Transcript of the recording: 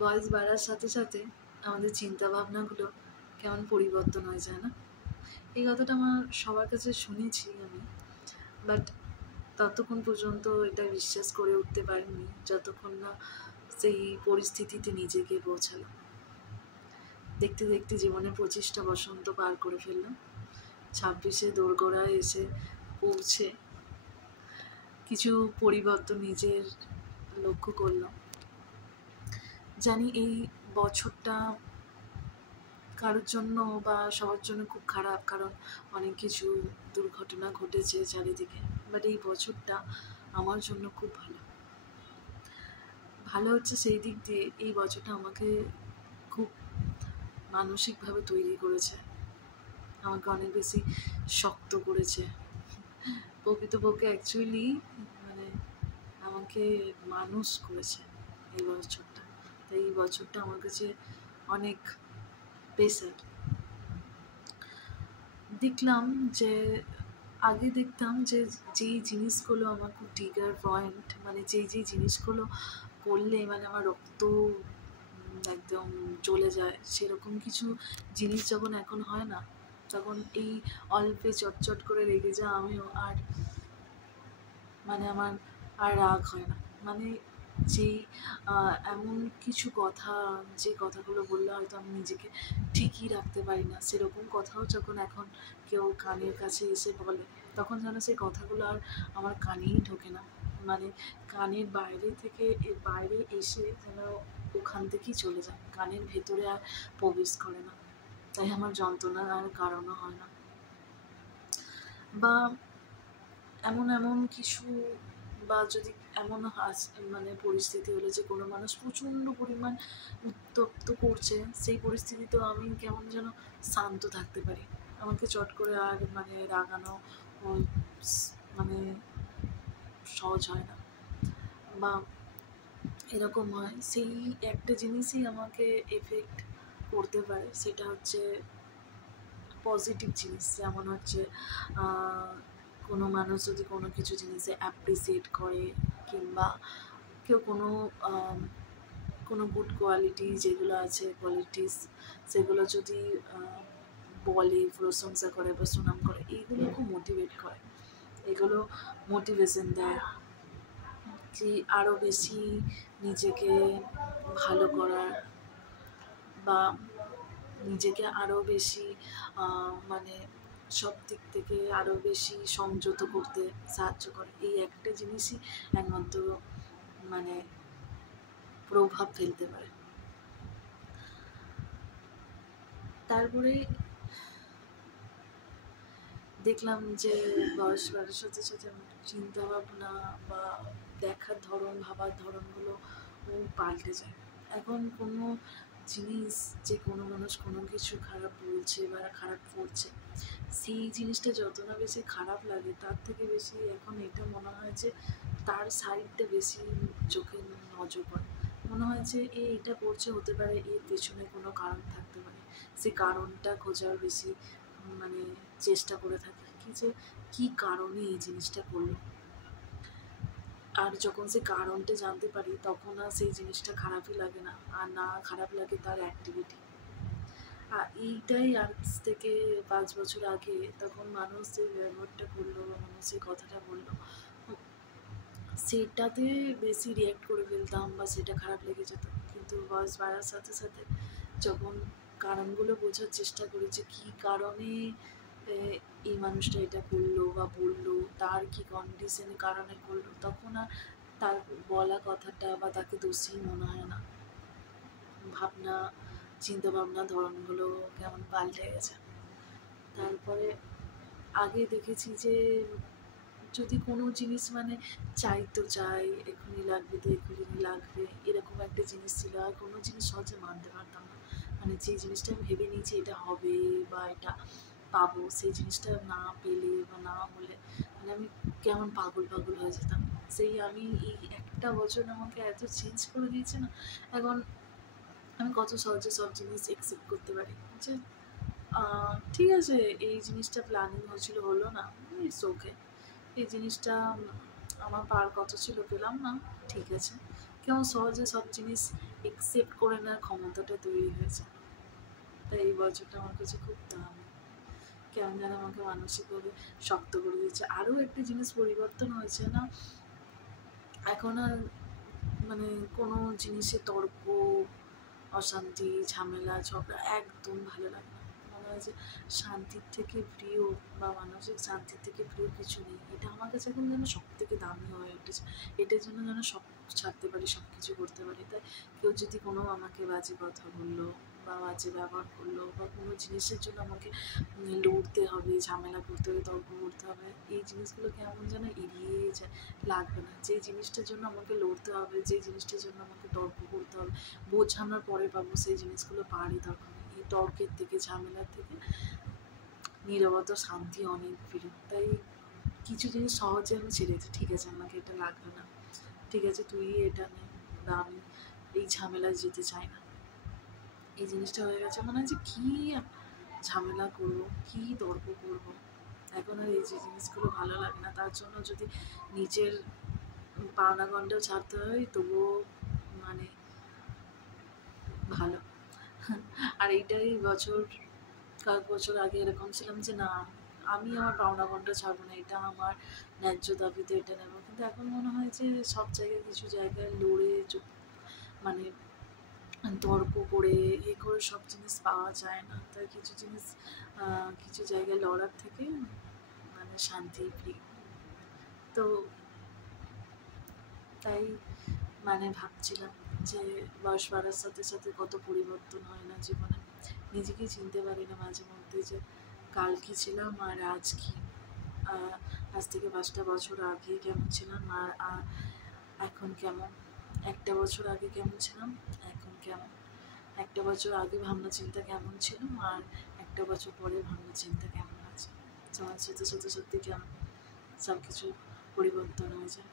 বয়স বাড়ার সাথে সাথে আমাদের চিন্তাভাবনাগুলো কেমন পরিবর্তন হয়ে যায় না? এই কথাটা আমার সবার কাছে শুনেছি আমি, বাট ততক্ষণ পর্যন্ত এটা বিশ্বাস করে উঠতে পারিনি যতক্ষণ না সেই পরিস্থিতিতে নিজেকে পৌঁছালাম। দেখতে দেখতে জীবনে 25টা বসন্ত পার করে ফেললাম। 26-এ দোরগোড়ায় এসে পৌঁছে কিছু পরিবর্তন নিজের লক্ষ্য করলাম। জানি এই বছরটা কারোর জন্য বা সবার জন্য খুব খারাপ, কারণ অনেক কিছু দুর্ঘটনা ঘটেছে চারিদিকে, বাট এই বছরটা আমার জন্য খুব ভালো। ভালো হচ্ছে সেই দিক দিয়ে এই বছরটা আমাকে খুব মানসিকভাবে তৈরি করেছে, আমাকে অনেক বেশি শক্ত করেছে। প্রকৃতপক্ষে অ্যাকচুয়ালি মানে আমাকে মানুষ করেছে এই বছরটা। তাই এই বছরটা আমার কাছে অনেক স্পেশাল। দেখলাম যে আগে দেখতাম যে যেই জিনিসগুলো আমার খুব ট্রিগার পয়েন্ট, মানে যেই জিনিসগুলো করলে মানে আমার রক্ত একদম চলে যায়, সেরকম কিছু জিনিস যখন এখন হয় না, তখন এই অল্পে চটচট করে রেগে যাওয়া আমিও আর মানে আমার আর রাগ হয় না। মানে যেই এমন কিছু কথা, যে কথাগুলো বললে হয়তো আমি নিজেকে ঠিকই রাখতে পারি না, সেরকম কথাও যখন এখন কেউ কানের কাছে এসে বলে, তখন যেন সেই কথাগুলো আর আমার কানেই ঢোকে না। মানে কানের বাইরে থেকে বাইরে এসে যেন ওখান থেকেই চলে যায়, কানের ভেতরে আর প্রবেশ করে না। তাই আমার যন্ত্রণার আর কারণও হয় না। বা এমন কিছু, বা যদি এমন মানে পরিস্থিতি হলো যে কোনো মানুষ প্রচণ্ড পরিমাণ উত্তপ্ত করছে, সেই পরিস্থিতিতেও আমি কেমন যেন শান্ত থাকতে পারি। আমাকে চট করে আর মানে রাগানো মানে সহজ হয় না। বা এরকম হয়, সেই একটা জিনিসই আমাকে এফেক্ট করতে পারে, সেটা হচ্ছে পজিটিভ জিনিস। যেমন হচ্ছে কোনো মানুষ যদি কোনো কিছু জিনিসে অ্যাপ্রিসিয়েট করে, কিংবা কেউ কোনো গুড কোয়ালিটি যেগুলো আছে, কোয়ালিটিস, সেগুলো যদি বলে, প্রশংসা করে বা সুনাম করে, এইগুলো খুব মোটিভেট করে। এগুলো মোটিভেশন দেয় যে আরও বেশি নিজেকে ভালো করার, বা নিজেকে আরও বেশি মানে সব দিক থেকে আরও বেশি সংযত করতে সাহায্য করে। এই একটা জিনিসই একমাত্র মানে প্রভাব ফেলতে পারে। তারপরে দেখলাম যে বয়স বাড়ার সাথে সাথে আমার চিন্তাভাবনা বা দেখার ধরন, ভাবার ধরনগুলো পাল্টে যায়। এখন কোনো জিনিস, যে কোনো মানুষ কোনো কিছু খারাপ বলছে বা খারাপ করছে, সেই জিনিসটা যত না বেশি খারাপ লাগে, তার থেকে বেশি এখন এটা মনে হয় যে তার সাইডটা বেশি চোখে নজর পড়ে। মনে হয় যে এটা করছে, হতে পারে এর পেছনে কোনো কারণ থাকতে পারে, সেই কারণটা খোঁজার বেশি মানে চেষ্টা করে থাকি, কি যে কী কারণে এই জিনিসটা করলো। আর যখন সেই কারণটা জানতে পারি, তখন আর সেই জিনিসটা খারাপই লাগে না, আর না খারাপ লাগে তার অ্যাক্টিভিটি। আর এইটাই আজ থেকে 5 বছর আগে, তখন মানুষ যে ব্যবহারটা করলো বা মানুষ যে কথাটা বললো, সেটাতে বেশি রিয়্যাক্ট করে ফেলতাম বা সেটা খারাপ লেগে যেত। কিন্তু বয়স বাড়ার সাথে সাথে যখন কারণগুলো বোঝার চেষ্টা করি যে কী কারণে এই মানুষটা এটা করলো বা বললো, তার কী কন্ডিশনের কারণে করলো, তখন আর তার বলা কথাটা বা তাকে দোষী মনে হয় না। ভাবনা, চিন্তাভাবনা ধরনগুলো কেমন পাল্টে গেছে। তারপরে আগে দেখেছি যে যদি কোনো জিনিস মানে চাই তো চাই, এক্ষুনি লাগবে তো এক্ষুনি লাগবে, এরকম একটা জিনিস ছিল। আর কোনো জিনিস সহজে মানতে পারতাম না। মানে যে জিনিসটা আমি ভেবে নিয়েছি এটা হবে বা এটা পাবো, সেই জিনিসটা না পেলে বা না হলে মানে আমি কেমন পাগল হয়ে যেতাম। সেই আমি এই একটা বছর আমাকে এত চেঞ্জ করে দিয়েছে না। এখন আমি কত সহজে সব জিনিস অ্যাকসেপ্ট করতে পারি যে ঠিক আছে, এই জিনিসটা প্ল্যানিং হয়েছিল, হলো না, ইটস ওকে। এই জিনিসটা আমার পাওয়ার কথা ছিল, পেলাম না, ঠিক আছে। কেমন সহজে সব জিনিস একসেপ্ট করে নেওয়ার ক্ষমতাটা তৈরি হয়েছে। তাই এই বছরটা আমার কাছে খুব দামি, কেমন যেন আমাকে মানসিকভাবে শক্ত করে দিয়েছে। আরও একটা জিনিস পরিবর্তন হয়েছে না, এখন আর মানে কোনো জিনিসে তর্ক, অশান্তি, ঝামেলা, ঝগড়া একদম ভালো লাগে না। মনে হয় যে শান্তির থেকে প্রিয় বা মানসিক শান্তির থেকে প্রিয় কিছু নেই। এটা আমার কাছে এখন যেন সব থেকে দামি হয়ে উঠেছে। এটার জন্য যেন সব ছাড়তে পারি, সব কিছু করতে পারি। তাই কেউ যদি কোনো আমাকে বাজে কথা বললো বা বাজে ব্যবহার করলো বা কোনো জিনিসের জন্য আমাকে লড়তে হবে, ঝামেলা করতে হবে, তর্ক করতে হবে, এই জিনিসগুলো কেমন যেন এড়িয়ে যায়, লাগবে না। যেই জিনিসটার জন্য আমাকে লড়তে হবে, যেই জিনিসটার জন্য আমাকে তর্ক করতে হবে, বোঝানোর পরে পাবো, সেই জিনিসগুলো পারি তখন। এই তর্কের থেকে, ঝামেলার থেকে নীরবতা, শান্তি অনেক প্রিয়। তাই কিছু জিনিস সহজে আমি ছেড়ে দিই, ঠিক আছে আমাকে এটা লাগবে না, ঠিক আছে তুই এটা নে, বা আমি এই ঝামেলায় যেতে চাই না। এই জিনিসটা হয়ে গেছে, মনে হয় যে কী ঝামেলা করবো, কী তর্ক করবো। এখন আর এই যে জিনিসগুলো ভালো লাগে না। তার জন্য যদি নিজের পাওনা গন্ডাও ছাড়তে হয় তবুও মানে ভালো। আর এইটাই বছর, কয়েক বছর আগে এরকম ছিলাম যে না, আমি আমার পাওনা গন্ডা ছাড়বো না, এটা আমার ন্যায্য দাবিতে এটা নেবো। কিন্তু এখন মনে হয় যে সব জায়গায়, কিছু জায়গায় লড়ে মানে তর্ক করে এ করে সব জিনিস পাওয়া যায় না। তাই কিছু জিনিস, কিছু জায়গায় লড়ার থেকে মানে শান্তি প্রিয়। তো তাই মানে ভাবছিলাম যে বয়স বাড়ার সাথে সাথে কত পরিবর্তন হয় না জীবনে, নিজেকেই চিনতে পারি না মাঝে মধ্যে যে কাল কী ছিলাম আর আজ কী। আজ থেকে 5টা বছর আগে কেমন ছিলাম আর এখন কেমন, একটা বছর আগে কেমন ছিলাম, এখন কেমন, একটা বছর আগে ভাবনা চিন্তা কেমন ছিল আর একটা বছর পরে ভাবনা চিন্তা কেমন আছে। সময়ের সাথে সাথে সত্যি কেমন সব কিছু পরিবর্তন হয়ে যায়।